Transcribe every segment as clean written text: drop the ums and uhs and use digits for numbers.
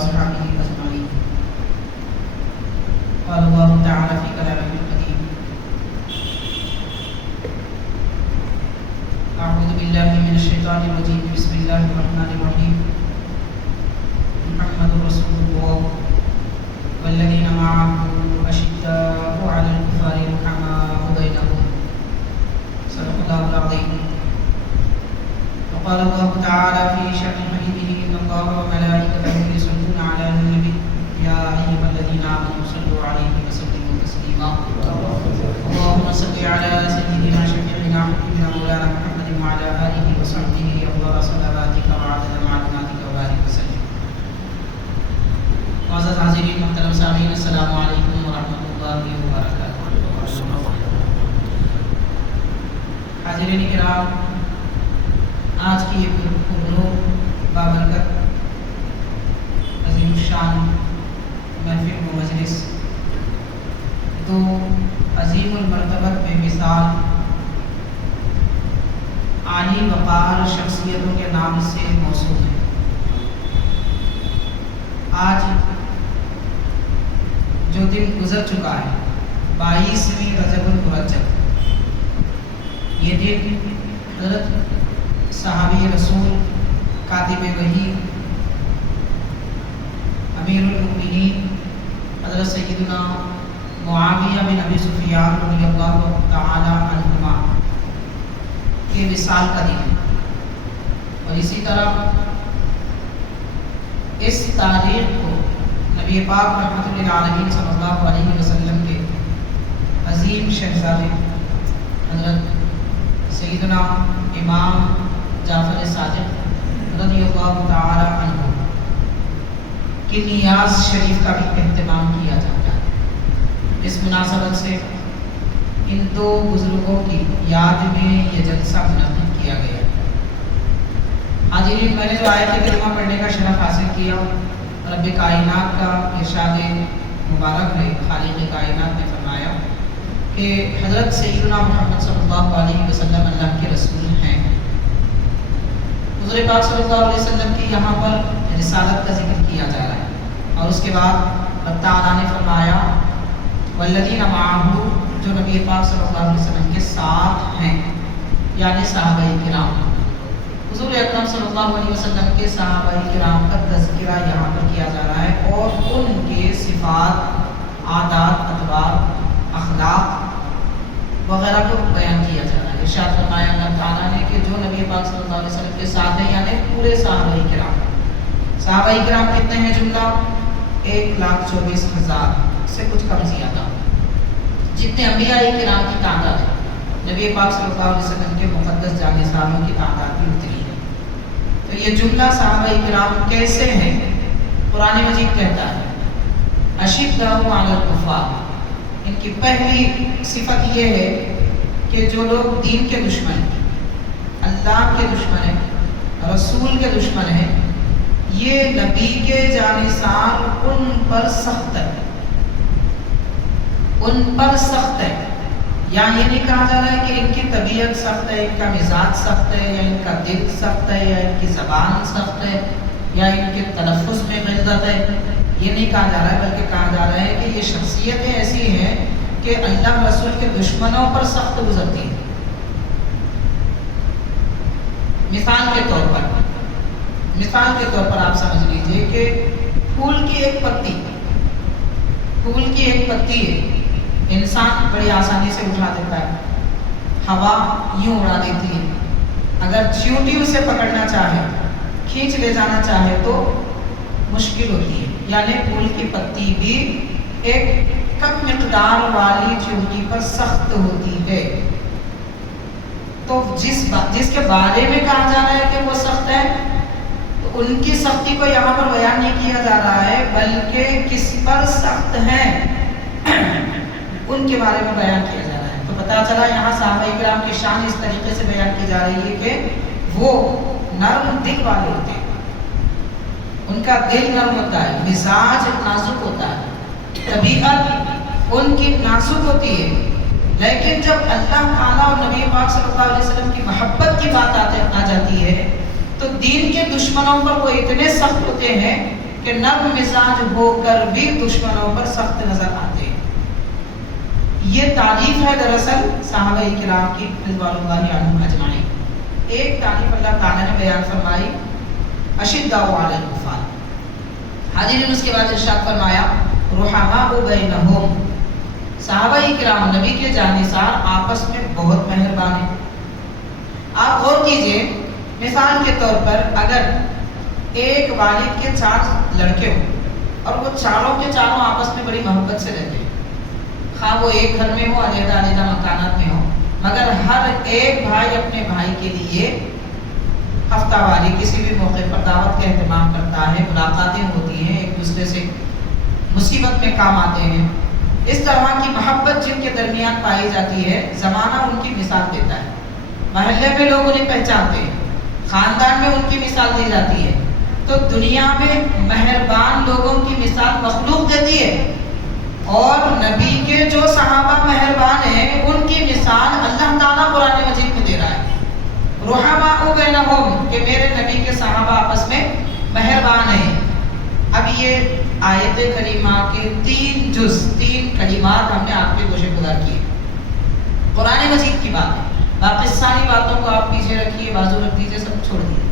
وأصحابه أجمعين. قال الله تعالى في كلامه القديم: أعوذ بالله من الشيطان الرجيم. بسم الله الرحمن الرحيم. محمد رسول الله والذين معه أشداء على الكفار رحماء بينهم. صدق الله العظيم. وقال الله تعالى في شأن حبيبه: إن الله وملائكته يصلون على النبي يا أيها الذين آمنوا صلوا عليه وسلموا تسليما. اللهم صل على سيدنا شفيعنا حبيبنا مولانا محمد وعلى آله وصحبه أفضل صلواتك وعدد معلوماتك وبارك وسلم. معزز حاضرین محترم سامعین، السلام علیکم ورحمۃ اللہ وبرکاتہ. حاضرین کرام، آج کی یہ پرنور بابرکت عظیم الشان محفل و مجلس دو عظیم المرتبت بے مثال عالی وقار شخصیتوں کے نام سے موصول ہے. آج جو دن گزر چکا ہے 22ویں رجب المرجب، یہ دن حضرت صحابی رسول کاتب وحی امیر المؤمنین حضرت سیدنا معاویہ بن ابی سفیان رضی اللہ تعالی عنہما کے وصال کا دن ہے. اور اسی طرح اس تاریخ کو نبی پاک رحمۃ للعالمین صلی اللہ علیہ وسلم کے عظیم شہزادے حضرت سیدنا امام جعفر صادق رضی اللہ تعالی عنہ کی نیاز شریف کا بھی اہتمام کیا جاتا ہے. اس مناسبت سے ان دو بزرگوں کی یاد میں یہ جلسہ منعقد کیا گیا. حاضرین، میں نے جو آیت کریمہ پڑھنے کا شرف حاصل کیا، رب کائنات کا ارشاد مبارک ہے. خالق کائنات نے فرمایا کہ حضرت سیدنا محمد صلی اللہ علیہ وسلم اللہ کے رسول ہیں. حضور پاک صلی اللہ علیہ وسلم کی یہاں پر رسالت کا ذکر کیا جا رہا ہے، اور اس کے بعد رب تعالیٰ نے فرمایا والذین معہ، جو نبی پاک صلی اللہ علیہ وسلم کے ساتھ ہیں، یعنی صحابہ کرام. حضور اکرم صلی اللہ علیہ وسلم کے صحابہ کرام کا تذکرہ یہاں پر کیا جا رہا ہے، اور ان کے صفات، عادات، اطوار، اخلاق وغیرہ کو بیان کیا جا رہا ہے. ارشاد فرمایا اللہ تعالیٰ نے کہ جو نبی پاک صلی اللہ علیہ وسلم کے ساتھ ہیں، یعنی پورے صحابہ کرام. صحابہ کرام کتنے ہیں؟ جملہ 1,24,000 سے کچھ کم زیادہ، جتنے انبیاء کرام کی تعداد ہے. نبی پاک صلی اللہ علیہ وسلم کے مقدس جانثاروں کی تعداد بھی اتنی ہے. تو یہ جملہ صحابہ کرام کیسے ہیں؟ قرآن مجید کہتا ہے اشداء علی الکفار. ان کی پہلی صفت یہ ہے کہ جو لوگ دین کے دشمن ہیں، اللہ کے دشمن ہیں، رسول کے دشمن ہیں، یہ نبی کے جانثار ان پر سخت ہے، ان پر سخت ہے. یا یہ نہیں کہا جا رہا ہے کہ ان کی طبیعت سخت ہے، ان کا مزاج سخت ہے، یا ان کا دل سخت ہے، یا ان کی زبان سخت ہے، یا ان کے تلفظ میں غلظت ہے. یہ نہیں کہا جا رہا ہے، بلکہ کہا جا رہا ہے کہ یہ شخصیتیں ایسی ہیں کہ اللہ رسول کے دشمنوں پر سخت گزرتی ہیں. مثال کے طور پر آپ سمجھ لیجئے کہ پھول کی ایک پتی ہے، انسان بڑی آسانی سے اٹھا دیتا ہے، ہوا یوں اڑا دیتی ہے. اگر چیونٹی اسے پکڑنا چاہے، کھینچ لے جانا چاہے تو مشکل ہوتی ہے. یعنی پھول کی پتی بھی ایک کم مقدار والی چیونٹی پر سخت ہوتی ہے. تو جس کے بارے میں کہا جا رہا ہے کہ وہ سخت ہے، تو ان کی سختی کو یہاں پر بیان نہیں کیا جا رہا ہے، بلکہ کس پر سخت ہیں ان کے بارے میں بیان کیا جا رہا ہے. تو پتہ چلا یہاں صحابہ کرام کی شان اس طریقے سے بیان کی جا رہی ہے کہ وہ نرم دل والے ہوتے ہیں، ان کا دل نرم ہوتا ہے، مزاج نازک ہوتا ہے، طبیعت ان کی نازک ہوتی ہے. لیکن جب اللہ تعالیٰ اور نبی پاک صلی اللہ علیہ وسلم کی محبت کی بات آ جاتی ہے تو دین کے دشمنوں پر وہ اتنے سخت ہوتے ہیں کہ نرم مزاج ہو کر بھی دشمنوں پر سخت نظر آتے ہیں۔ یہ تعریف ہے دراصل صحابہ کرام کی رضوان اللہ عنہم اجمعین۔ ایک تعریف اللہ تعالیٰ نے بیان فرمائی اشداء علی الکفار، حاضرین اس کے بعد ارشاد فرمایا رحماء بینہم، صحابہ کرام نبی کے جانثار آپس میں بہت مہربان ہیں۔ آپ غور کیجئے، مثال کے طور پر اگر ایک والد کے 4 لڑکے ہوں اور وہ چاروں کے چاروں آپس میں بڑی محبت سے رہتے ہیں، خواہ وہ ایک گھر میں ہو، علیحدہ علیحدہ مکانات میں ہو، مگر ہر ایک بھائی اپنے بھائی کے لیے ہفتہ واری کسی بھی موقع پر دعوت کا اہتمام کرتا ہے، ملاقاتیں ہوتی ہیں، ایک دوسرے سے مصیبت میں کام آتے ہیں۔ اس طرح کی محبت جن کے درمیان پائی جاتی ہے، زمانہ ان کی مثال دیتا ہے، محلے میں لوگ انہیں پہچانتے ہیں، خاندان میں ان کی مثال دی جاتی ہے، تو دنیا میں مہربان لوگوں کی مثال مخلوق دیتی ہے، اور نبی کے جو صحابہ مہربان ہیں ان کی مثال اللہ تعالیٰ قرآن مجید میں دے رہا ہے۔ رحماء بینہم، کہ میرے نبی کے صحابہ آپس میں مہربان ہیں۔ اب یہ آیت کریمہ کے 3 جز، 3 کلمات ہم نے آپ کے گوشے گزار کیے، قرآن مجید کی بات ہے، باقی ساری باتوں کو آپ پیچھے رکھیے، بازو رکھ دیجیے، سب چھوڑ دیجیے،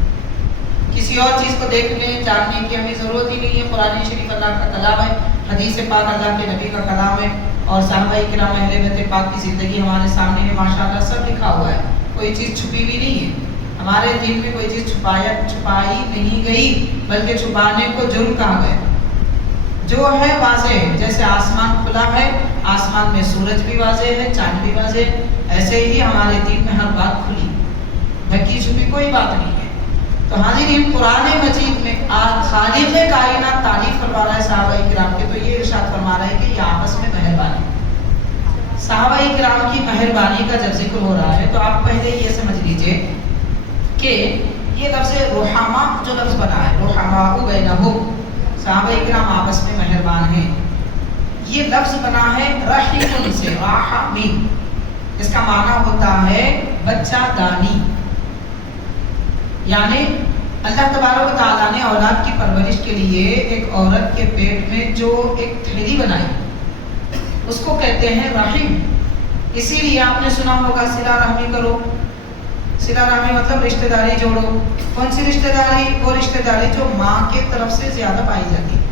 کسی اور چیز کو دیکھنے جاننے کی ہمیں ضرورت ہی نہیں ہے۔ قرآن شریف اللہ کا کلام ہے، حدیث پاک اللہ کے نبی کا کلام ہے، اور صحابہ کرام اہل بیت پاک کی زندگی ہمارے سامنے ہے، ماشاءاللہ سب لکھا ہوا ہے، کوئی چیز چھپی ہوئی نہیں ہے۔ ہمارے دین میں کوئی چیز چھپائی نہیں گئی، بلکہ چھپانے کو جرم کہا گیا۔ جو ہے واضح ہے، جیسے آسمان کھلا ہے، آسمان میں سورج بھی واضح ہے، چاند بھی واضح ہے، ایسے ہی ہمارے دین میں ہر بات کھلی، ڈھکی چھپی کوئی بات نہیں ہے۔ تو حاضرین قرآن مجید میں خالق کائنات تعریف فرما رہا ہے صحابہ کرام کے، تو یہ ارشاد فرما رہا ہے کہ یہ آپس میں مہربانی، صحابہ کرام کی مہربانی کا جب ذکر ہو رہا ہے تو آپ پہلے یہ سمجھ لیجئے کہ یہ لفظ رحماء جو لفظ بنا ہے، رحماء بینہم، صحابہ کرام آپس میں مہربان ہیں، یہ لفظ بنا ہے رحیم سے، راحمین، اس کا معنی ہوتا ہے بچہ دانی، یعنی اللہ تبارک و تعالیٰ نے اولاد کی پرورش کے لیے ایک عورت کے پیٹ میں جو ایک تھیلی بنائی اس کو کہتے ہیں رحیم۔ اسی لیے آپ نے سنا ہوگا صلہ رحمی کرو، صلہ رحمی مطلب رشتہ داری جوڑو۔ کون سی رشتہ داری؟ وہ رشتہ داری جو ماں کے طرف سے زیادہ پائی جاتی ہے۔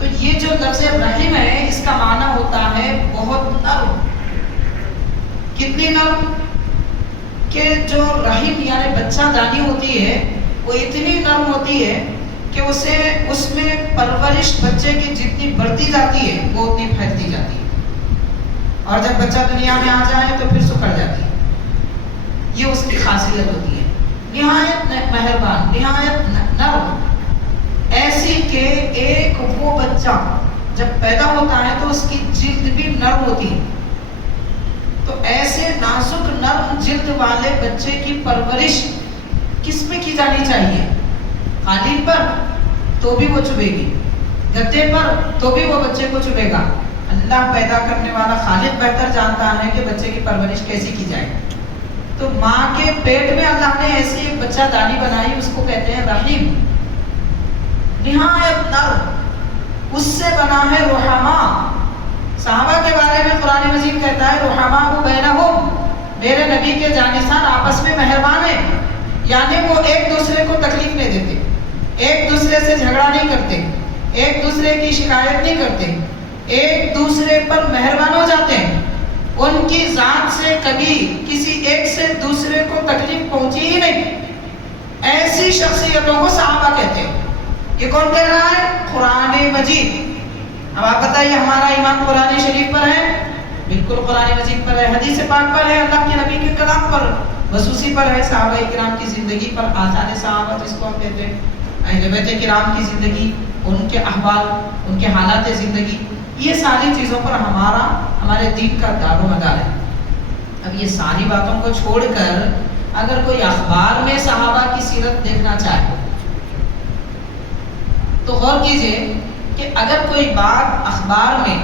تو یہ جو لفظ رحیم ہے اس کا معنی ہوتا ہے بہت نرم۔ کتنی نرم کہ جو رحیم یعنی بچہ دانی ہوتی ہے وہ اتنی نرم ہوتی ہے کہ اس میں پرورش بچے کی جتنی بڑھتی جاتی ہے وہ اتنی پھیلتی جاتی ہے، اور جب بچہ دنیا میں آ جائے تو پھر سکڑ جاتی ہے۔ یہ اس کی خاصیت ہوتی ہے، نہایت مہربان، نہایت نرم، ایسی کہ ایک وہ بچہ جب پیدا ہوتا ہے تو اس کی جلد بھی نرم ہوتی ہے۔ تو ایسے نازک نرم جلد والے بچے کی پرورش کس میں کی جانی چاہیے؟ قالین پر تو بھی وہ چبھے گی، گدے پر تو بھی وہ بچے کو چبھے گا۔ اللہ پیدا کرنے والا خالق بہتر جانتا ہے کہ بچے کی پرورش کیسی کی جائے۔ تو ماں کے پیٹ میں اللہ نے ایسی ایک بچہ دانی بنائی، اس کو کہتے ہیں رحیم، نہایت نرم، اس سے بنا ہے رحماء۔ صحابہ کے بارے میں قرآن مجید کہتا ہے رحماء بینہم، میرے نبی کے جانثار آپس میں مہربان ہیں، یعنی وہ ایک دوسرے کو تکلیف نہیں دیتے، ایک دوسرے سے جھگڑا نہیں کرتے، ایک دوسرے کی شکایت نہیں کرتے، ایک دوسرے پر مہربان ہو جاتے ہیں۔ ان کی ذات سے کبھی کسی ایک سے دوسرے کو تکلیف پہنچی ہی نہیں۔ ایسی شخصیتوں کو صحابہ کہتے ہیں۔ یہ کون کہہ رہا ہے؟ قرآن مجید۔ اب آپ بتائیے ہمارا ایمان قرآن شریف پر ہے؟ بالکل قرآن مجید پر ہے، حدیث پاک پر ہے، اللہ کے نبی کے کلام پر خصوصی پر ہے، صحابہ کرام کی زندگی پر، آثار صحابہ جس کو ہم کہتے ہیں، اہل بیت کرام کی زندگی، ان کے احوال، ان کے حالات زندگی، یہ ساری چیزوں پر ہمارے دین کا دار و مدار ہے۔ اب یہ ساری باتوں کو چھوڑ کر اگر کوئی اخبار میں صحابہ کی سیرت دیکھنا چاہے تو غور کیجئے کہ اگر کوئی بات اخبار میں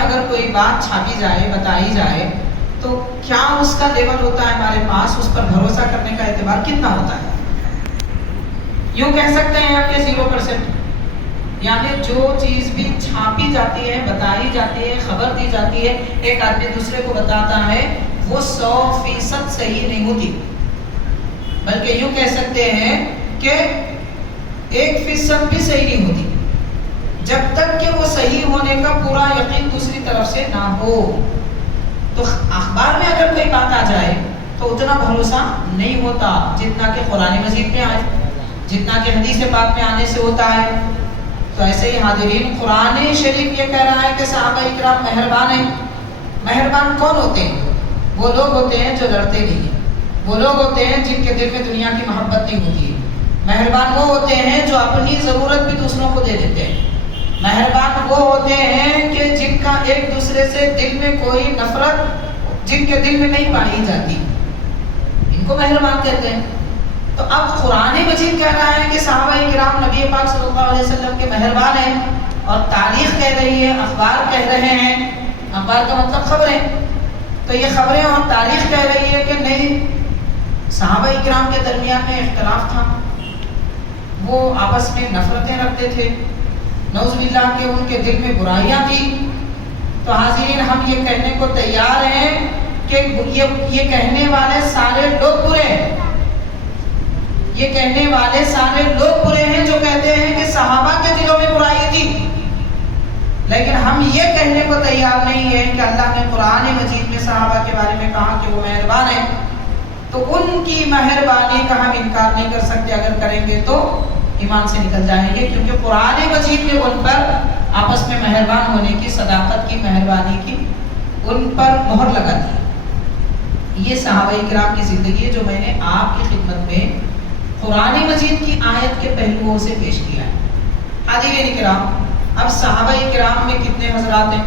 اگر کوئی بات چھاپی جائے، بتائی جائے، تو کیا اس کا لیول ہوتا ہے ہمارے پاس، اس پر بھروسہ کرنے کا اعتبار کتنا ہوتا ہے؟ یوں کہہ سکتے ہیں آپ کے 0%. یعنی جو چیز بھی چھاپی جاتی ہے، بتائی جاتی ہے، خبر دی جاتی ہے، ایک آدمی دوسرے کو بتاتا ہے، وہ 100% صحیح نہیں ہوتی، بلکہ یوں کہہ سکتے ہیں کہ 1% بھی صحیح نہیں ہوتی جب تک کہ وہ صحیح ہونے کا پورا یقین دوسری طرف سے نہ ہو. تو اخبار میں اگر کوئی بات آ جائے تو اتنا بھروسہ نہیں ہوتا جتنا کہ قرآن مجید میں آئے، جتنا کہ حدیث پاک میں آنے سے ہوتا ہے. تو ایسے ہی حاضرین، قرآن شریف یہ کہہ رہا ہے کہ صحابہ اکرام مہربان ہیں. مہربان کون ہوتے ہیں؟ وہ لوگ ہوتے ہیں جو لڑتے نہیں ہیں، وہ لوگ ہوتے ہیں جن کے دل میں دنیا کی محبت نہیں ہوتی ہے. مہربان وہ ہوتے ہیں جو اپنی ضرورت بھی دوسروں کو دے دیتے ہیں. مہربان وہ ہوتے ہیں کہ جن کا ایک دوسرے سے دل میں کوئی نفرت جن کے دل میں نہیں پائی جاتی، ان کو مہربان کہتے ہیں. تو اب قرآن مجید کہہ رہا ہے کہ صحابہ کرام نبی پاک صلی اللہ علیہ وسلم کے مہربان ہیں، اور تاریخ کہہ رہی ہے، اخبار کہہ رہے ہیں، اخبار کا مطلب خبریں، تو یہ خبریں اور تاریخ کہہ رہی ہے کہ نہیں، صحابہ کرام کے درمیان میں اختلاف تھا، وہ آپس میں نفرتیں رکھتے تھے، نعوذ باللہ کہ ان کے دل میں برائیاں تھیں. تو حاضرین، ہم یہ کہنے کو تیار ہیں کہ یہ کہنے والے سارے لوگ برے ہیں، یہ کہنے والے سارے لوگ برے ہیں جو کہتے ہیں کہ صحابہ کے دلوں میں برائی تھی. لیکن ہم یہ کہنے کو تیار نہیں ہیں کہ اللہ نے قرآن مجید میں صحابہ کے بارے میں کہا کہ وہ مہربان ہیں، تو ان کی مہربانی کا ہم انکار نہیں کر سکتے. اگر کریں گے تو ایمان سے نکل جائیں گے، کیونکہ قرآن مجید نے ان پر آپس میں مہربان ہونے کی، صداقت کی، مہربانی کی، ان پر مہر لگا دی. یہ صحابہ کرام کی زندگی ہے جو میں نے آپ کی خدمت میں قرآن مجید کی آیت کے پہلوؤں سے پیش کیا ہے. حاضرین کرام، اب صحابہ کرام میں کتنے حضرات ہیں،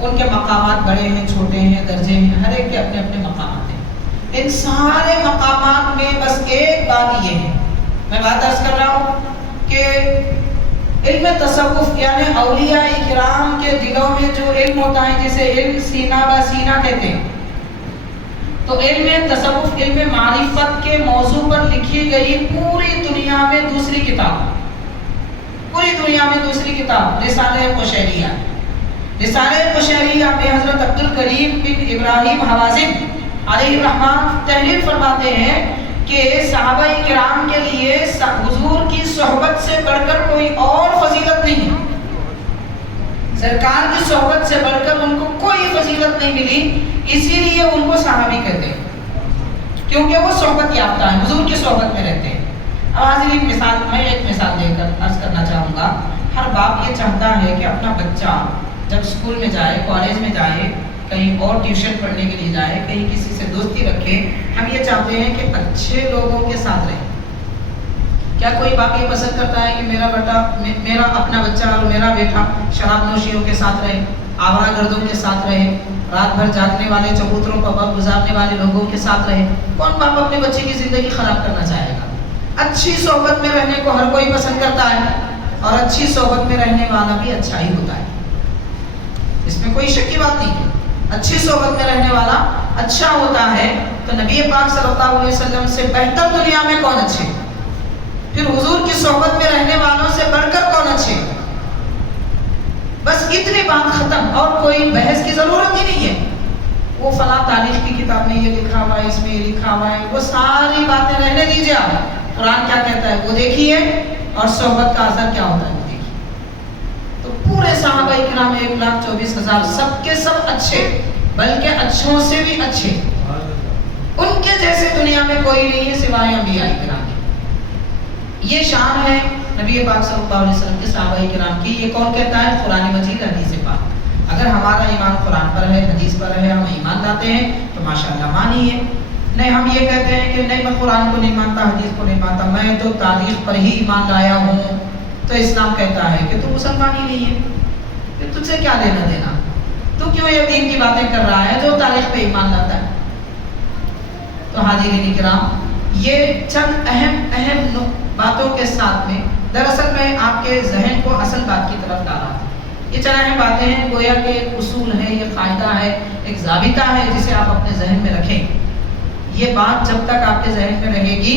ان کے مقامات بڑے ہیں، چھوٹے ہیں، درجے ہیں، ہر ایک کے اپنے اپنے مقامات ہیں. ان سارے مقامات میں بس ایک بات یہ ہے، میں بات عرض کر رہا ہوں کہ علم تصوف یعنی اولیاء کرام کے دلوں میں جو علم ہوتا ہے، جسے علم سینہ بہ سینہ کہتے ہیں، تو علم تصوف، علم معرفت کے موضوع پر لکھی گئی پوری دنیا میں دوسری کتاب، پوری دنیا میں دوسری کتاب رسالہ قشیریہ. رسالہ قشیریہ میں حضرت عبد الکریم بن ابراہیم حوازن علیہ الرحمن تحریر فرماتے ہیں کہ صحابہ کرام کے لیے حضور کی صحبت سے بڑھ کر کوئی اور فضیلت نہیں ہے. سرکار کی صحبت سے بڑھ کر ان کو کوئی فضیلت نہیں ملی، اسی لیے ان کو صحابی کہتے ہیں، کیونکہ وہ صحبت یافتہ ہیں، حضور کی صحبت میں رہتے ہیں. اب حاضرین، میں ایک مثال دے کر عرض کرنا چاہوں گا. ہر باپ یہ چاہتا ہے کہ اپنا بچہ جب اسکول میں جائے، کالج میں جائے، کہیں اور ٹیوشن پڑھنے کے لیے جائے، کہیں کسی سے دوستی رکھے، ہم یہ چاہتے ہیں کہ اچھے لوگوں کے ساتھ رہے. کیا کوئی باپ یہ پسند کرتا ہے کہ میرا اپنا بچہ اور میرا بیٹا شراب نوشیوں کے ساتھ رہے، آوارہ گردوں کے ساتھ رہے، رات بھر جاگنے والے چبوتروں پر وقت گزارنے والے لوگوں کے ساتھ رہے؟ کون باپ اپنے بچے کی زندگی خراب کرنا چاہے گا؟ اچھی صحبت میں رہنے کو ہر کوئی پسند کرتا ہے، اور اچھی صحبت میں رہنے والا بھی اچھا ہی ہوتا ہے، اس میں کوئی شک کی بات نہیں ہے. اچھی صحبت میں رہنے والا اچھا ہوتا ہے. تو نبی پاک صلی اللہ علیہ وسلم سے بہتر دنیا میں کون اچھے؟ پھر حضور کی صحبت میں رہنے والوں سے بڑھ کر کون اچھے؟ بس اتنی بات ختم، اور کوئی بحث کی ضرورت ہی نہیں ہے. وہ فلاں تاریخ کی کتاب میں یہ لکھا ہوا ہے، اس میں یہ لکھا ہوا ہے، وہ ساری باتیں رہنے دیجیے. آپ قرآن کیا کہتا ہے وہ دیکھیے، اور صحبت کا اثر کیا ہوتا ہے وہ دیکھیے. تو پورے صحابہ کرام 1,24,000 سب کے سب اچھے، بلکہ اچھوں سے بھی اچھے. ان کے جیسے دنیا میں کوئی نہیں ہے سوائے انبیاء کرام کے. یہ شان ہے نبی پاک صلی اللہ علیہ وسلم کے صحابہ کرام کی. یہ کون کہتا ہے؟ قرآن مجید، حدیث پاک. اگر ہمارا ایمان قرآن پر ہے، حدیث پر ہے، ہم ایمان لاتے ہیں تو ماشاءاللہ مانیے. نہیں، ہم یہ کہتے ہیں کہ نہیں، میں قرآن کو نہیں مانتا، حدیث کو نہیں مانتا، میں تو تاریخ پر ہی ایمان لایا ہوں، تو اسلام کہتا ہے کہ تو مسلمان ہی نہیں ہے، پھر تجھ سے کیا لینا دینا؟ تو کیوں یہ دین کی باتیں کر رہا ہے جو تاریخ پہ ایمان لاتا ہے؟ تو حاضرین کرام، یہ چند اہم باتوں کے ساتھ میں دراصل میں آپ کے ذہن کو اصل بات کی طرف لا رہا تھا. یہ چند اہم باتیں ہیں، گویا کہ ایک اصول ہے، یہ قاعدہ ہے، ایک ضابطہ ہے جسے آپ اپنے ذہن میں رکھیں. یہ بات جب تک آپ کے ذہن میں رہے گی،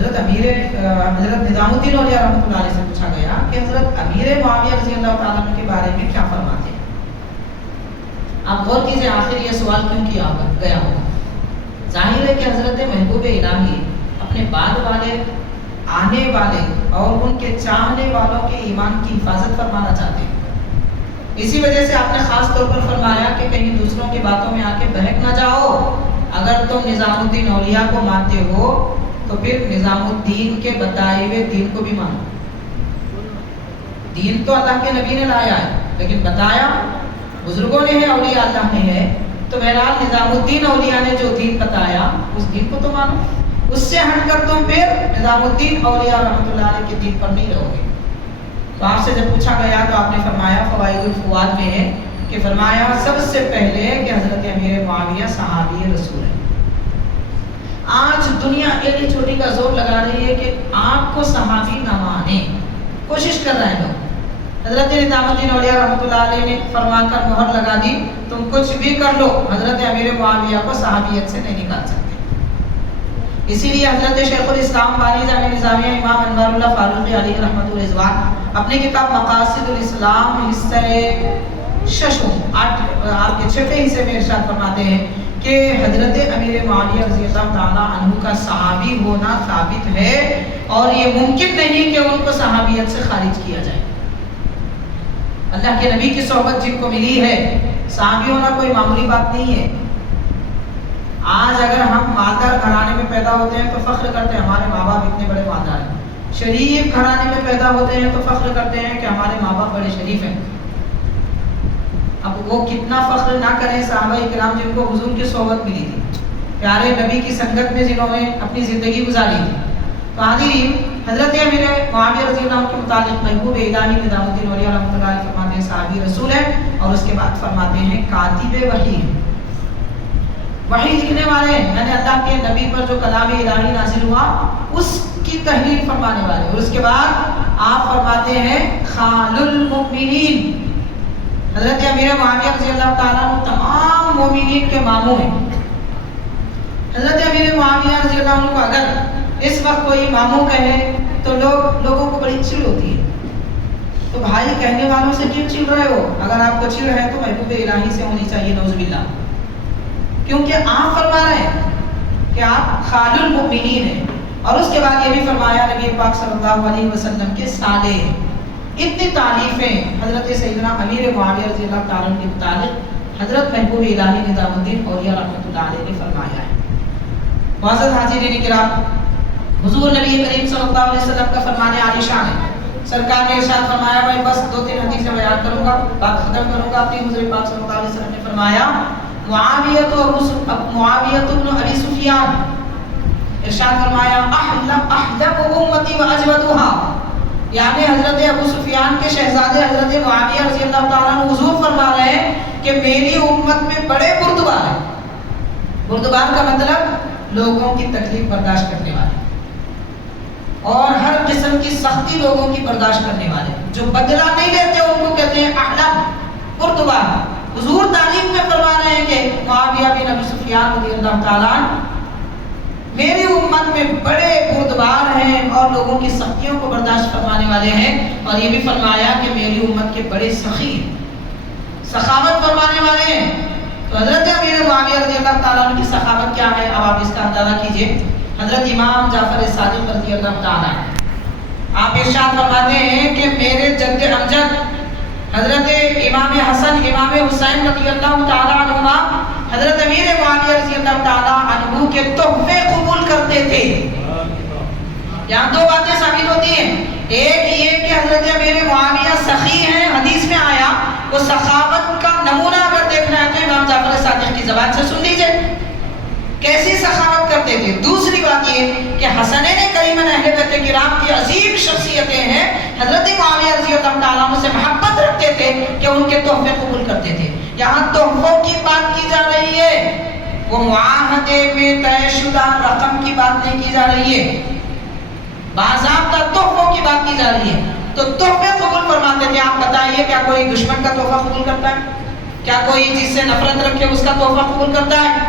حضرت نظام الدین اولیاء رحمۃ اللہ علیہ سے پوچھا گیا کہ حضرت امیر معاویہ رضی اللہ تعالیٰ عنہ کے بارے میں کیا فرماتے ہیں؟ آپ غور کیجئے آخر یہ سوال کیوں کیا گیا ہوگا؟ ظاہر ہے کہ حضرت محبوب الہی اپنے بعد والے آنے والے اور ان کے چاہنے والوں کے ایمان کی حفاظت فرمانا چاہتے ہیں. اسی وجہ سے آپ نے خاص طور پر فرمایا کہ کہیں دوسروں کی باتوں میں آ کے بہک نہ جاؤ. اگر تم نظام الدین اولیاء کو مانتے ہو تو پھر نظام الدین کے بتائے ہوئے دین کو بھی مانو. دین تو اللہ کے نبی نے لایا ہے لیکن بتایا بزرگوں نے ہے، اولیاء اللہ نے ہے. تو بہرحال نظام الدین اولیاء نے جو دین بتایا اس دین کو تو مانو. اس سے ہٹ کر تم پھر نظام الدین اولیاء رحمۃ اللہ علیہ کے دین پر نہیں رہو گے. تو آپ سے جب پوچھا گیا تو آپ نے فرمایا فوائد الفواد میں ہے کہ فرمایا سب سے پہلے کہ حضرت امیر معاویہ صحابی رسول ہے. آج دنیا ایک چھوٹی کا زور لگا رہی ہے کہ آپ کو صحابی نہ مانے، کوشش کر رہے ہیں لوگ. حضرت نظام الدین اولیاء رحمۃ اللہ علیہ نے فرما کر مہر لگا دی تم کچھ بھی کر لو، حضرت امیر معاویہ کو صحابیت سے نہیں نکال سکتے. اسی لیے حضرت شیخ الاسلام بانی جامع نظامیہ امام انوار اللہ فاروقی علیہ رحمۃ الرضوان اپنی کتاب مقاصد الاسلام حصہ ششم آپ کے چھٹے حصے میں ارشاد فرماتے ہیں کہ حضرت امیر معاویہ رضی اللہ تعالیٰ عنہ کا صحابی ہونا ثابت ہے اور یہ ممکن نہیں کہ ان کو صحابیت سے خارج کیا جائے. اللہ کے نبی کی صحبت جن کو ملی ہے، صحابی ہونا کوئی معمولی بات نہیں ہے. آج اگر ہم مالدار گھرانے میں پیدا ہوتے ہیں تو فخر کرتے ہیں ہمارے ماں باپ اتنے بڑے مالدار ہیں. شریف گھرانے میں پیدا ہوتے ہیں تو فخر کرتے ہیں کہ ہمارے ماں باپ بڑے شریف ہیں. اب وہ کتنا فخر نہ کریں صحابہ کرام جن کو حضور کی صحبت ملی تھی، پیارے نبی کی سنگت میں جنہوں نے اپنی زندگی گزاری تھی. تو حاضرین حضرت امیر معاویہ رضی اللہ عنہ کے متعلق محبوب الہی نظام الدین اولیاء رحمۃ اللہ علیہ فرماتے ہیں صحابی رسول ہے اور اس کے بعد فرماتے ہیں کاتب وحی ہے. وحی لکھنے والے یعنی اللہ کے نبی پر جو کلام الہی نازل ہوا اس کی تحریر فرمانے والے. اور اس کے بعد آپ فرماتے ہیں خال المؤمنین. حضرت امیر معاویہ رضی اللہ تعالیٰ عنہ تمام مومنین کے ماموں ہیں. حضرت امیر معاویہ رضی اللہ عنہ کو اگر اس وقت کوئی ماموں کہے تو لوگوں کو بڑی چڑ ہوتی ہے. تو بھائی کہنے والوں سے کیوں چڑ رہے ہو؟ اگر آپ کو چڑ ہے تو محبوب الہی سے ہونی چاہیے نعوذ باللہ. کیونکہ آپ فرما رہے ہیں کہ آپ خال المؤمنین ہیں. اور اس کے بعد یہ بھی فرمایا نبی پاک صلی اللہ علیہ وسلم کے سالے ہیں. اتنی تعریفیں حضرت سیدنا امیر معاویہ رضی اللہ تعالیٰ عنہ کے متعلق حضرت محبوب الہی نظام الدین اولیاء رحمۃ اللہ علیہ نے فرمایا ہے. معزز حاضرین کرام، حضور نبی کریم صلی اللہ علیہ وسلم کا فرمان عالی شان ہے. سرکار نے ارشاد فرمایا میں بس 2-3 حدیثیں بیان کروں گا، بات ختم کروں گا. اپنی حضور پاک صلی اللہ علیہ وسلم نے فرمایا معاویہ بن ابی سفیان ارشاد فرمایا احلب امتی واجودها، یعنی حضرت ابو سفیان کے شہزادے حضرت معاویہ رضی اللہ تعالیٰ عنہ حضور فرما رہے ہیں کہ میری امت میں بڑے بردبار ہیں. بردبار کا مطلب لوگوں کی تکلیف برداشت کرنے والے اور ہر قسم کی سختی لوگوں کی برداشت کرنے والے، جو بدلہ نہیں لیتے ان کو کہتے ہیں احلب بردبار. حضور تعریف میں فرما رہے ہیں کہ معاویہ بن ابی سفیان رضی اللہ تعالیٰ عنہ میری امت میں بڑے بردبار ہیں اور لوگوں کی سختیوں کو برداشت فرمانے والے ہیں. اور یہ بھی فرمایا کہ میری امت کے بڑے سخی سخاوت فرمانے والے ہیں. تو حضرت امیر معاویہ رضی اللہ تعالیٰ عنہ کی سخاوت کیا ہے اب آپ اس کا اندازہ کیجئے. حضرت امام جعفر صادق رضی اللہ تعالیٰ آپ ارشاد فرماتے ہیں کہ میرے جد امجد حضرت امام حسن امام حسین رضی اللہ تعالیٰ عنہما حضرت امیر معاویہ رضی اللہ تعالیٰ عنہ کے تحفے قبول کرتے تھے. یہاں 2 باتیں ثابت ہوتی ہیں. ایک یہ کہ حضرت امیر معاویہ سخی ہیں، حدیث میں آیا. وہ سخاوت کا نمونہ اگر دیکھنا ہے تو امام جعفر صادق کی زبان سے سن لیجئے کیسی سخاوت کرتے تھے. دوسری بات یہ کہ حسنین کریمین اہل بیت کرام کی عظیم شخصیتیں ہیں، حضرت معاویہ رضی اللہ تعالیٰ عنہ سے محبت رکھتے تھے کہ ان کے تحفے قبول کرتے تھے. یہاں تحفوں کی بات کی جا رہی ہے، وہ معاہدے میں طے شدہ رقم کی بات نہیں کی جا رہی ہے، باضابطہ تحفوں کی بات کی جا رہی ہے. تو تحفے قبول فرماتے تھے. آپ بتائیے کیا کوئی دشمن کا تحفہ قبول کرتا ہے؟ کیا کوئی جس سے نفرت رکھے اس کا تحفہ قبول کرتا ہے؟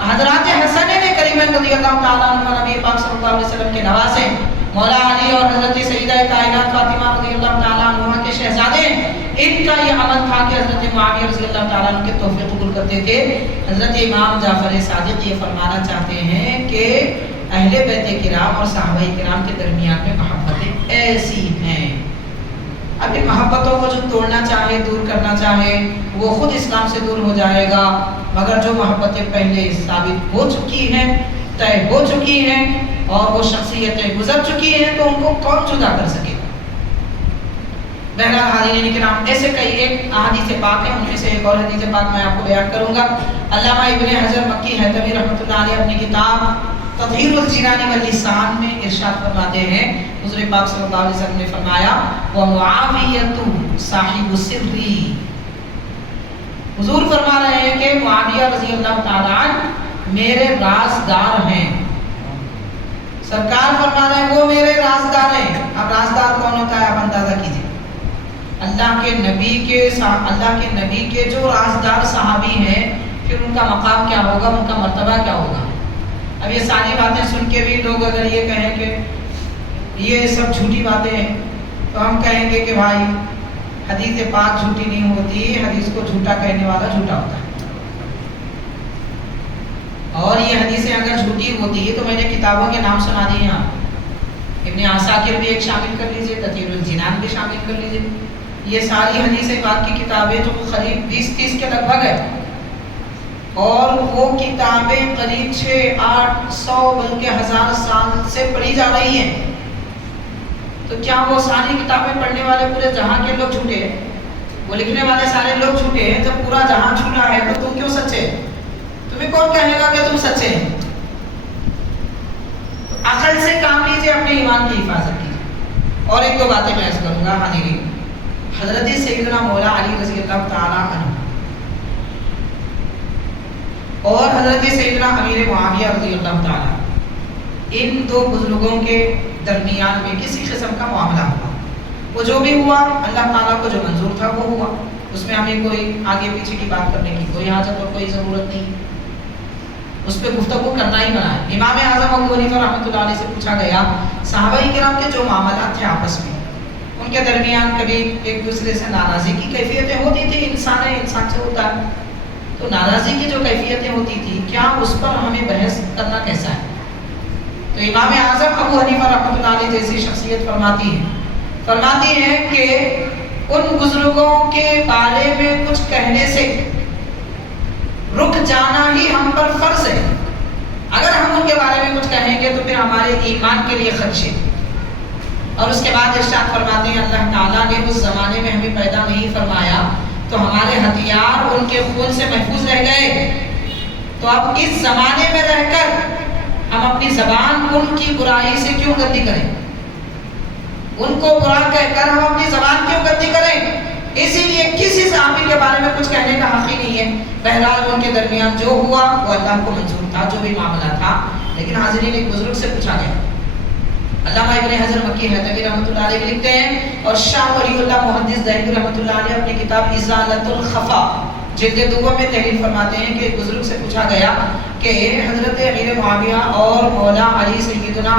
حضرات حسن کریم رضی اللہ تعالیٰ عنہ نبی پاک صلی اللہ علیہ وسلم کے نواسے، مولا علی اور حضرت سیدہ کائنات فاطمہ رضی اللہ تعالیٰ عنہ کے شہزادے، ان کا یہ عمل تھا کہ حضرت معاویہ رضی اللہ تعالیٰ عنہ کے تحفے قبول کرتے تھے۔ حضرت امام جعفر صادق یہ فرمانا چاہتے ہیں کہ اہل بیت کرام اور صحابہ کرام کے درمیان میں محبتیں ایسی ہیں، اب ان محبتوں کو جو توڑنا چاہے، دور کرنا چاہے، وہ خود اسلام سے دور ہو جائے گا، مگر جو محبتیں پہلے ثابت ہو چکی ہیں، طے ہو چکی ہیں اور وہ شخصیتیں گزر چکی ہیں، تو ان کو کون جدا کر سکے؟ بہرحال حاضرین کرام، ایسے کئی ایک احادیث پاک ہیں، ان میں سے ایک اور حدیث پاک میں آپ کو بیان کروں گا۔ علامہ ابن حجر مکی حیثمی رحمۃ اللہ علیہ اپنی کتاب تطہیر الجنان واللسان میں ارشاد فرماتے ہیں، حضور پاک صلی اللہ علیہ وسلم نے فرمایا وَمُعَاوِيَةُ صاحب سری، حضور فرما رہے ہیں کہ معاویہ رضی اللہ تعالیٰ عنہ میرے رازدار ہیں۔ سرکار فرما رہے ہیں وہ میرے رازدار ہیں۔ اب رازدار کون ہوتا ہے آپ اندازہ کیجئے، اللہ کے نبی کے جو رازدار صحابی ہیں، پھر ان کا مقام کیا ہوگا، ان کا مرتبہ کیا ہوگا۔ اب یہ ساری باتیں سن کے بھی لوگ اگر یہ کہیں کہ یہ سب جھوٹی باتیں ہیں، تو ہم کہیں گے کہ بھائی حدیث پاک جھوٹی نہیں ہوتی، حدیث کو جھوٹا کہنے والا جھوٹا ہوتا ہے، اور یہ حدیثیں اگر جھوٹی ہوتی تو میں نے کتابوں کے نام سنا دیے ہیں، ابن عساکر بھی ایک شامل کر لیجئے، تطہیر الجنان بھی شامل کر لیجئے، یہ ساری حدیث پاک کی کتابیں جو قریب 20-30 کے لگ بھگ ہے، اور وہ کتابیں قریب 600-800 بلکہ 1000 سال سے پڑھی جا رہی ہیں، تو کیا وہ ساری کتابیں پڑھنے والے پورے جہاں کے لوگ جھوٹے ہیں؟ وہ لکھنے والے سارے لوگ جھوٹے ہیں؟ جب پورا جہاں جھوٹا ہے تو تم کیوں سچے؟ تمہیں کون کہے گا کہ تم سچے ہیں؟ تو عقل سے کام لیجیے، اپنے ایمان کی حفاظت کیجیے۔ اور ایک دو باتیں میں عرض کروں گا حاضرین، حضرت سیدنا مولا علی رضی اللہ تعالیٰ عنہ اور حضرت سیدنا امیر معاویہ رضی اللہ تعالیٰ، ان دو بزرگوں کے درمیان میں کسی قسم کا معاملہ ہوا، وہ جو بھی ہوا اللہ تعالیٰ کو جو منظور تھا وہ ہوا، اس میں ہمیں کوئی آگے پیچھے کی بات کرنے کی کوئی حاجت اور کوئی ضرورت نہیں، اس پہ گفتگو کرنا ہی بنا ہے۔ امام اعظم ابو حنیفہ رحمۃ اللہ علیہ سے پوچھا گیا صحابہ کرام کے جو معاملات تھے آپس میں، ان کے درمیان کبھی ایک دوسرے سے ناراضی کی کیفیتیں ہوتی تھی، انسان ہے، انسان سے ہوتا ہے، تو ناراضی کی جو کیفیتیں ہوتی تھی کیا اس پر ہمیں بحث کرنا کیسا ہے؟ تو امام اعظم ابو حنیفہ رحمۃ اللہ علیہ جیسی شخصیت فرماتی ہے کہ ان بزرگوں کے بارے میں کچھ کہنے سے رک جانا ہی ہم پر فرض ہے، اگر ہم ان کے بارے میں کچھ کہیں گے تو پھر ہمارے ایمان کے لیے خدشے۔ اور اس کے بعد ارشاد فرماتے ہیں اللہ تعالیٰ نے اس زمانے میں ہمیں پیدا نہیں فرمایا تو ہمارے ہتھیار ان کے خون سے محفوظ رہ گئے، تو اب اس زمانے میں رہ کر ہم اپنی زبان ان کی برائی سے کیوں گندی کریں، ان کو برا کہہ کر ہم اپنی زبان کیوں گندی کریں؟ اسی لیے کسی صحابی کے بارے میں کچھ کہنے کا حق ہی نہیں ہے۔ بہرحال ان کے درمیان جو ہوا وہ اللہ کو منظور تھا، جو بھی معاملہ تھا، لیکن حاضرین ایک بزرگ سے پوچھا گیا، علامہ ابن حجر مکی حیثمی رحمۃ اللہ علیہ لکھتے ہیں، اور شاہ ولی اللہ محدث دہلوی رحمۃ اللہ علیہ اپنی کتاب ازالۃ الخفا جلد دوم میں تحریر فرماتے ہیں کہ ایک بزرگ سے پوچھا گیا کہ حضرت امیر معاویہ اور مولا علی سیدنا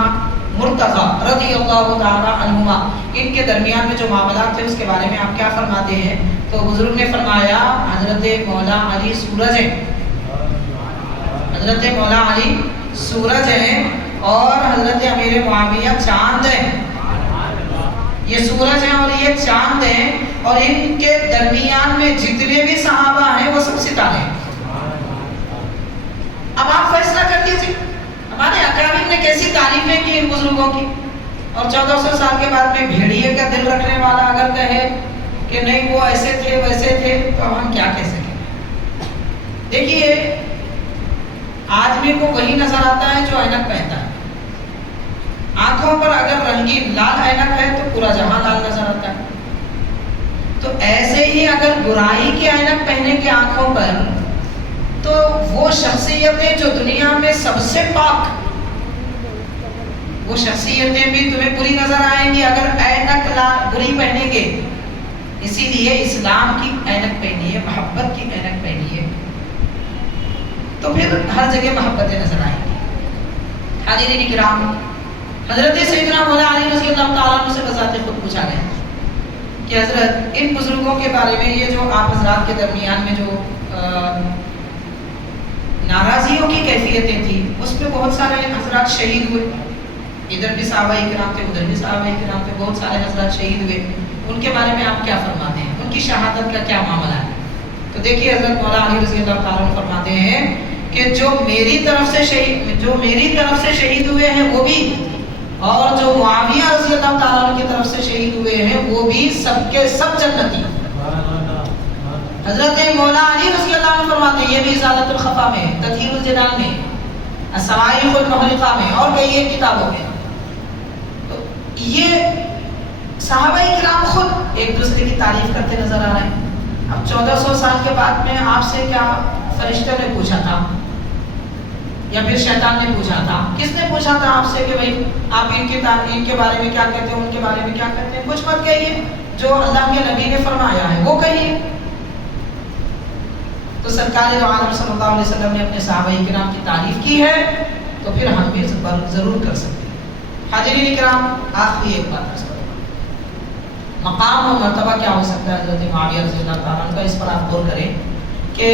مرتضی رضی اللہ تعالی عنہما ان کے درمیان میں جو معاملات تھے اس کے بارے میں آپ کیا فرماتے ہیں؟ تو بزرگ نے فرمایا حضرت مولا علی سورج ہیں، حضرت مولا علی سورج ہیں اور حضرت امیر معاویہ چاند ہیں، یہ سورج ہیں اور یہ چاند ہیں، اور ان کے درمیان میں جتنے بھی صحابہ ہیں وہ سب ستارے ہیں۔ اب آپ فیصلہ کر لیجیے، ہمارے اکابر نے کیسی تعریفیں کی ان بزرگوں کی، اور 1400 سال کے بعد میں بھیڑیے کا دل رکھنے والا اگر کہے کہ نہیں وہ ایسے تھے ویسے تھے تو ہم کیا کہہ سکیں؟ دیکھیے آدمی کو وہی نظر آتا ہے جو اینک پہنتا ہے، آنکھوں پر اگر رنگین لال اینک ہے تو پورا جہاں لال نظر آتا ہے، تو ایسے ہی اگر برائی کی اینک پہنے کے آنکھوں پر تو وہ شخصیتیں جو دنیا میں سب سے پاک، وہ شخصیتیں بھی تمہیں بری نظر آئیں گی اگر اینک بری پہنیں گے۔ اسی لیے اسلام کی اینک پہنیے، محبت کی اینک پہنیے، تو پھر ہر جگہ محبتیں نظر آئیں گی. حاضرین کرام، حضرت سیدنا مولا علی رضی اللہ تعالیٰ عنہ سے بذات خود پوچھا گیا کہ حضرت ان بزرگوں کے بارے میں یہ جو آپ حضرات کے درمیان میں جو ناراضیوں کی کیفیتیں تھیں، اس میں بہت سارے حضرات شہید ہوئے، ادھر بھی صحابہ کرام تھے، ادھر بھی صحابہ کرام تھے، بہت سارے حضرات شہید ہوئے، ان کے بارے میں آپ کیا فرماتے ہیں؟ ان کی شہادت کا کیا معاملہ ہے؟ تو دیکھیے حضرت مولا علی رضی اللہ تعالیٰ عنہ فرماتے ہیں کہ جو میری طرف سے شہید ہوئے ہیں وہ بھی، اور جو معاویہ رضی اللہ تعالیٰ عنہ کی طرف سے شہید ہوئے ہیں وہ بھی سب کے سب جنتی. حضرت مولا علی رضی اللہ عنہ فرماتے ہیں، یہ بھی ازالۃ الخفا میں، تطہیر الجنان میں، الصواعق المحرقہ میں اور کئی ایک کتابوں میں. تو یہ صحابہ کرام خود ایک دوسرے کی تعریف کرتے نظر آ رہے ہیں. اب 1400 سال کے بعد میں آپ سے کیا فرشتہ نے پوچھا تھا یا پھر شیطان نے پوچھا تھا؟ کس نے پوچھا تھا آپ سے کہ بھائی آپ ان کے بارے میں کیا کہتے ہیں، ان کے بارے میں کیا کہتے ہیں؟ کچھ مت کہیے، جو اللہ کے نبی نے فرمایا ہے وہ کہیے. تو سرکار دو عالم صلی اللہ علیہ وسلم نے اپنے صحابہ کرام کی تعریف کی ہے، تو پھر ہم بھی ضرور کر سکتے ہیں. حاضرین کرام، آخری ایک بات عرض کروں، مقام اور مرتبہ کیا ہو سکتا ہے حضرت معاویہ رضی اللہ تعالیٰ عنہ کا؟ اس پر آپ غور کریں کہ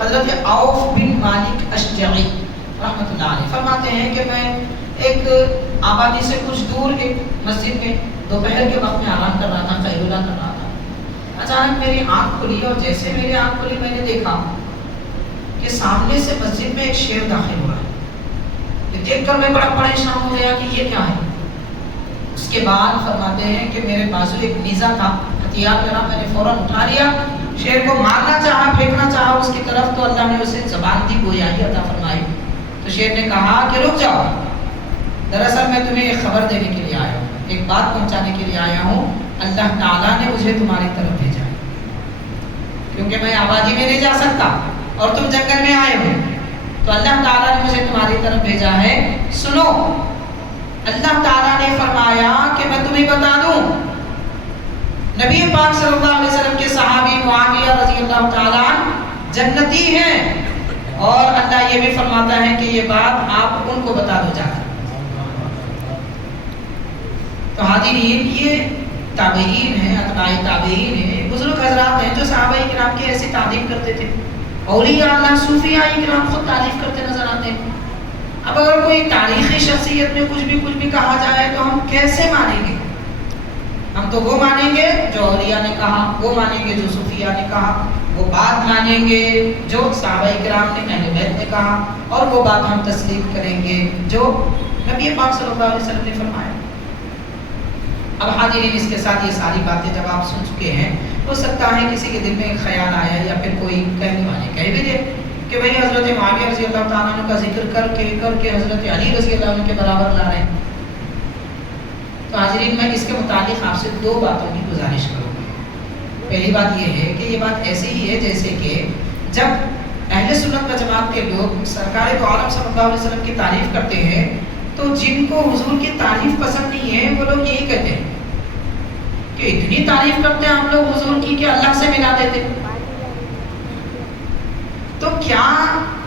حضرت عوف بن مالک اشجعی رحمۃ اللہ علیہ فرماتے ہیں کہ میں ایک آبادی سے کچھ دور ایک مسجد میں دوپہر کے وقت میں آرام کر رہا تھا، قیلولہ کر رہا تھا. اچانک میری آنکھ کھلی، اور جیسے میری آنکھ کھلی میں نے دیکھا کہ سامنے سے مسجد میں ایک شیر داخل ہوا ہے. دیکھ کر میں بڑا پریشان ہو گیا کہ یہ کیا ہے. اس کے بعد فرماتے ہیں کہ میرے بازو ایک نیزہ تھا، ہتھیار میرا، میں نے فوراً اٹھا لیا، شیر کو مارنا چاہا، پھینکنا چاہا اس کی طرف، تو اللہ نے اسے زبان دی، گویائی عطا فرمائی. تو شیر نے کہا کہ رک جاؤ، دراصل میں تمہیں ایک خبر دینے کے لیے آیا ہوں، ایک بات پہنچانے کے لیے آیا ہوں. اللہ تعالیٰ نے مجھے تمہاری طرف بھیجا ہے، کیونکہ میں آبادی میں نہیں جا سکتا اور تم جنگل میں آئے ہو، تو اللہ تعالیٰ نے مجھے تمہاری طرف بھیجا ہے. سنو، اللہ تعالیٰ نے فرمایا کہ میں تمہیں بتا دوں، نبی پاک صلی اللہ علیہ وسلم کے صحابی معاویہ رضی اللہ تعالیٰ عنہ جنتی ہیں، اور اللہ یہ بھی فرماتا ہے کہ یہ بات آپ ان کو بتا دو جا کر. تو حاضرین، یہ تابعین ہیں، اتباع تابعین ہیں، بزرگ حضرات ہیں جو صحابہ کرام کی ایسی تعظیم کرتے تھے. اولیاء اللہ، صوفیاء کرام خود تعریف کرتے نظر آتے ہیں. اب اگر کوئی تاریخی شخصیت میں کچھ بھی کہا جائے تو ہم کیسے مانیں گے؟ ہم تو وہ مانیں گے جو اولیاء نے کہا، وہ مانیں گے جو صوفیاء نے کہا، وہ بات مانیں گے جو صحابہ کرام نے، اہل بیت نے کہا، اور وہ بات ہم تسلیم کریں گے جو نبی پاک صلی اللہ علیہ وسلم نے فرمایا. اب حاضرین، اس کے ساتھ یہ ساری باتیں جب آپ سن چکے ہیں، ہو سکتا ہے کسی کے دل میں ایک خیال آیا یا پھر کوئی کہنے والے کہہ بھی دے کہ بھئی حضرت معاویہ رضی اللہ تعالیٰ عنہ کا ذکر کر کے حضرت علی رضی اللہ عنہ کے برابر لا رہے ہیں. تو حاضرین، میں اس کے متعلق آپ سے دو باتوں کی گزارش کروں گا. پہلی بات یہ ہے کہ یہ بات ایسی ہی ہے جیسے کہ جب اہل سنت و جماعت کے لوگ سرکار دو عالم صلی اللہ علیہ وسلم کی تعریف کرتے ہیں تو جن کو حضور کی تعریف پسند نہیں ہے وہ لوگ یہی کہتے ہیں کہ اتنی تعریف کرتے ہیں ہم لوگ حضور کی کہ اللہ سے ملا دیتے. تو کیا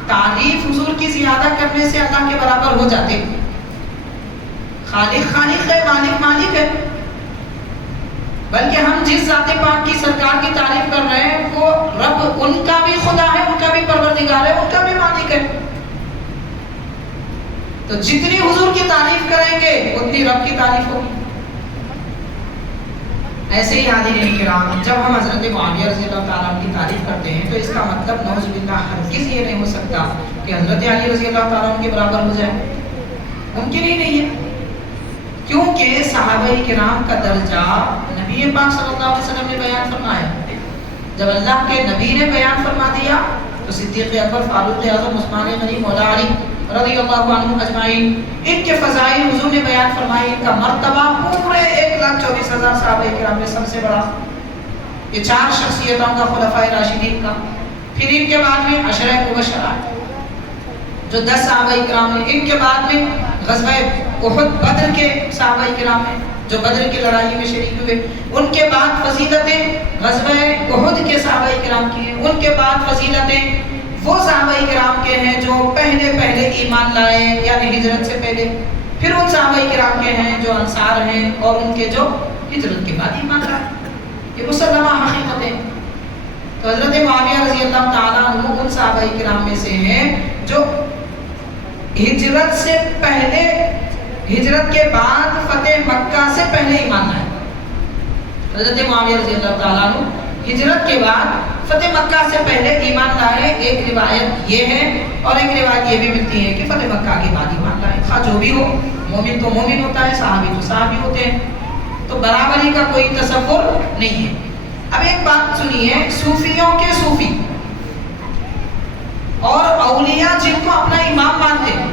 تعریف حضور کی زیادہ کرنے سے اللہ کے برابر ہو جاتے؟ خالق خالق ہے، مالک مالک ہے. بلکہ ہم جس ذات پاک کی سرکار کی تعریف کر رہے ہیں وہ رب ان کا بھی خدا ہے، ان کا بھی پروردگار ہے، ان کا بھی مالک ہے. تو جتنی حضور کی تعریف کریں گے اتنی رب کی تعریف ہوگی. ایسے ہی حاضرین کرام، جب ہم حضرت معاویہ رضی اللہ تعالیٰ عنہ کی تعریف کرتے ہیں تو اس کا مطلب نعوذ باللہ ہرگز یہ نہیں ہو سکتا کہ حضرت علی رضی اللہ تعالیٰ عنہ کے برابر ہو جائے. ممکن ہی نہیں ہے، کیونکہ صحابہ کرام کا درجہ نبی پاک صلی اللہ علیہ وسلم نے بیان فرمایا. جب اللہ کے نبی نے بیان فرما دیا تو صدیق اکبر، فاروق اعظم، عثمان غنی، مولا علی رضی اللہ عنہ اجمعین، ان کے فضائل حضور نے بیان فرمائے. ان کا مرتبہ پورے 1,24,000 صحابہ کرام میں سب سے بڑا. یہ 4 شخصیتوں کا، خلفائے راشدین کا. پھر ان کے بعد میں عشرہ مبشرہ جو 10 صحابہ کرام ہیں. ان کے بعد میں غزوہ احد، بدر کے صحابہ کرام ہیں جو بدر کی لڑائی میں شریک ہوئے. ان کے بعد فضیلتیں غزوہ احد کے صحابہ کرام کی ہیں. ان کے بعد فضیلتیں وہ صحابہ کرام کے ہیں جو پہلے ایمان لائے یعنی ہجرت سے پہلے، پھر ان صحابہ کرام کے ہیں جو انصار ہیں اور ان کے جو ہجرت کے بعد ایمان لائے، یہ مسلمہ حقیقت ہے۔ تو حضرت معاویہ رضی اللہ تعالیٰ عنہ ان صحابہ کرام میں سے ہیں جو ہجرت سے پہلے، ہجرت کے بعد فتح مکہ سے پہلے ایمان لائے۔ حضرت معاویہ رضی اللہ تعالیٰ عنہ ہجرت کے بعد فتح مکہ سے پہلے ایمان لائے، ایک روایت یہ ہے، اور ایک روایت یہ بھی ملتی ہے کہ فتح مکہ کے بعد ایمان لائے۔ خواہ جو بھی ہو، مومن تو مومن ہوتا ہے، صحابی تو صحابی ہوتے ہیں، تو برابری کا کوئی تصور نہیں ہے۔ اب ایک بات سنیے، صوفیوں کے صوفی اور اولیاء جن کو اپنا امام مانتے ہیں،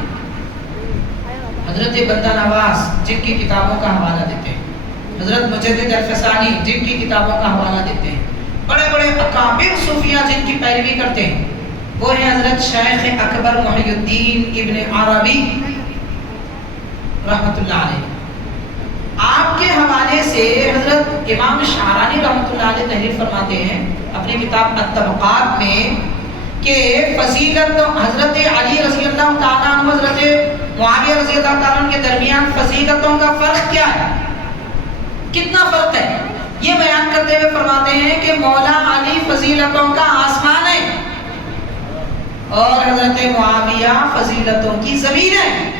حضرت بندہ نواز جن کی کتابوں کا حوالہ دیتے ہیں، حضرت مجدد الفسانی جن کی کتابوں کا حوالہ دیتے ہیں، بڑے بڑے اکابر صوفیاء جن کی پیروی کرتے ہیں، وہ ہیں حضرت شیخ اکبر محی الدین ابن عربی رحمۃ اللہ علیہ۔ آپ کے حوالے سے حضرت امام شعرانی رحمۃ اللہ علیہ تحریر فرماتے ہیں اپنی کتاب الطبقات میں کہ فضیلت حضرت علی رضی اللہ تعالیٰ عنہ حضرت معاویہ رضی اللہ تعالیٰ عنہ کے درمیان فضیلتوں کا فرق کیا ہے، کتنا فرق ہے، یہ بیان کرتے ہوئے فرماتے ہیں کہ مولا علی فضیلتوں کا آسمان ہے اور حضرت معاویہ فضیلتوں کی زمین ہے۔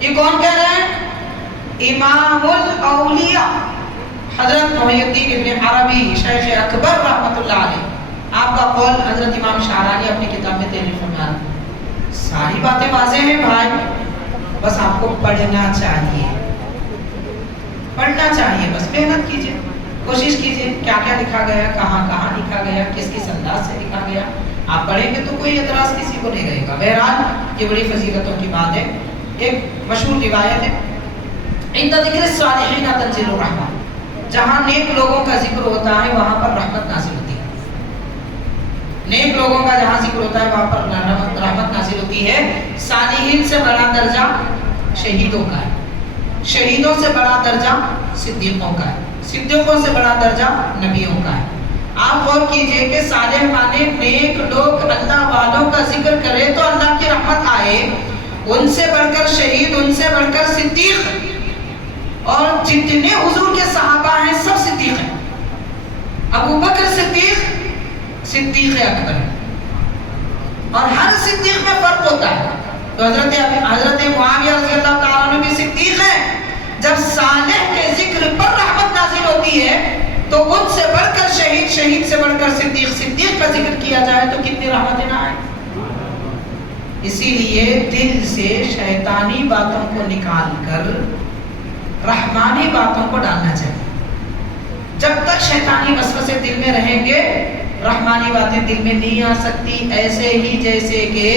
یہ کون کہہ رہے ہیں؟ امام الاولیاء حضرت محی الدین ابن عربی شیخ اکبر رحمۃ اللہ علیہ۔ آپ کا قول حضرت امام شعرانی اپنی کتاب میں تحریر فرما رہے ہیں۔ ساری باتیں واضح ہیں بھائی، بس آپ کو پڑھنا چاہیے، پڑھنا چاہیے، بس محنت کیجیے، کوشش کیجیے کیا کیا لکھا گیا، کہاں کہاں لکھا گیا، کس کس انداز سے لکھا گیا۔ آپ پڑھیں گے تو کوئی اعتراض کسی کو نہیں رہے گا۔ بہرحال یہ بڑی فضیلتوں کی بات ہے۔ ایک مشہور روایت ہے، عند ذکر الصالحین تنزل الرحمہ، جہاں نیک لوگوں کا ذکر ہوتا ہے وہاں پر رحمت نازل ہوتی ہے۔ نیک لوگوں کا جہاں ذکر ہوتا ہے وہاں پر رحمت نازل ہوتی ہے۔ صالحین سے بڑا درجہ شہیدوں کا ہے، شہیدوں سے بڑا درجہ صدیقوں کا ہے، صدیقوں سے بڑا درجہ نبیوں کا ہے۔ آپ غور کیجئے کہ صالح مانے نیک لوگ اللہ والوں کا ذکر کرے تو اللہ کی رحمت آئے، ان سے بڑھ کر شہید، ان سے بڑھ کر صدیق، اور جتنے حضور کے صحابہ ہیں سب صدیق ہیں۔ ابو بکر صدیق صدیق اکبر ہے، اور ہر صدیق میں فرق ہوتا ہے۔ تو حضرت معاویہ رضی اللہ تعالیٰ عنہ بھی صدیق ہیں۔ جب صالح کے ذکر پر رحمت نازل ہوتی ہے تو ان سے بڑھ کر شہید، شہید سے بڑھ کر صدیق، صدیق کا ذکر کیا جائے تو کتنی رحمتیں نہ آئیں۔ اسی لیے دل سے شیطانی باتوں کو نکال کر رحمانی باتوں کو ڈالنا چاہیے۔ جب تک شیطانی وسوسے دل میں رہیں گے رحمانی باتیں دل میں نہیں آ سکتی۔ ایسے ہی جیسے کہ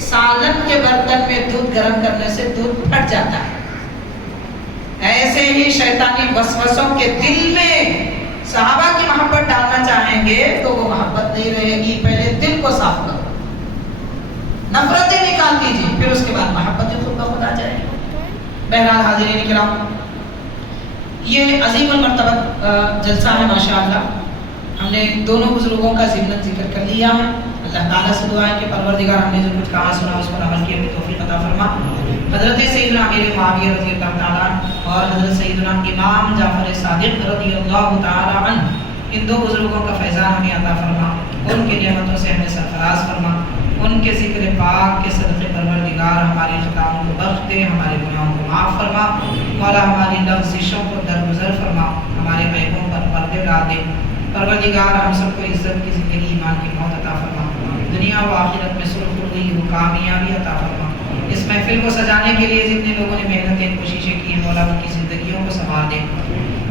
سالن کے برتن میں دودھ گرم کرنے سے دودھ پھٹ جاتا ہے، ایسے ہی شیطانی وسوسوں کے دل میں صحابہ کی محبت ڈالنا چاہیں گے تو وہ محبت نہیں رہے گی۔ پہلے دل کو صاف کرو، نفرتیں نکال دیجیے، پھر اس کے بعد محبت خود بخود آ جائے گی۔ بہرحال حاضرین کرام، یہ عظیم المرتبہ جلسہ ہے ماشاءاللہ۔ ہم نے دونوں بزرگوں کا ضمن ذکر کر لیا ہے۔ اللہ تعالیٰ سے دعا ہے کہ پروردگار ہم نے جو کچھ کہا سنا اس پر عمل کیے ہوئے توفیق عطا فرما۔ حضرت سیدنا امیر معاویہ رضی اللہ تعالیٰ اور حضرت سیدنا امام جعفر صادق رضی اللہ تعالیٰ عنہ، ان دو بزرگوں کا فیضان ہمیں عطا فرما، ان کی نعمتوں سے ہمیں سرفراز فرما، ان کے ذکر پاک کے صدقے پروردگار ہماری خطاؤں کو بخش دے، ہمارے گناہوں کو معاف فرما، مولا ہماری لغزشوں کو درگزر فرما، ہمارے عیبوں پر پردے ڈال دے۔ پروردگار ہم سب کو عزت کی زندگی، ایمان کی موت عطا فرما، دنیا و آخرت میں سرخروئی و کامیابی عطا فرما۔ اس محفل کو سجانے کے لیے جتنے لوگوں نے محنتیں کوششیں کی، مولا ان کی زندگیوں کو سنوار دے،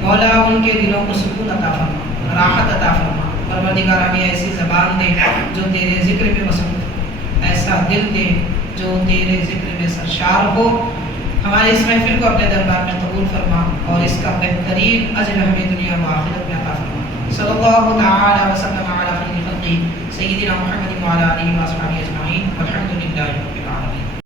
مولا ان کے دلوں کو سکون عطا فرما، راحت عطا فرما۔ پروردگار ہمیں ایسی زبان دے جو تیرے ذکر میں مصروف، ایسا دل دے جو تیرے ذکر میں سرشار ہو۔ ہمارے اس محفل کو اپنے دربار میں قبول فرما اور اس کا بہترین اجر ہمیں دنیا و آخرت میں عطا فرما۔ صلی اللہ تعالی وسلم علی خیر خلقہ سیدنا محمد وعلی آلہ وصحبہ اجمعین والحمد للہ۔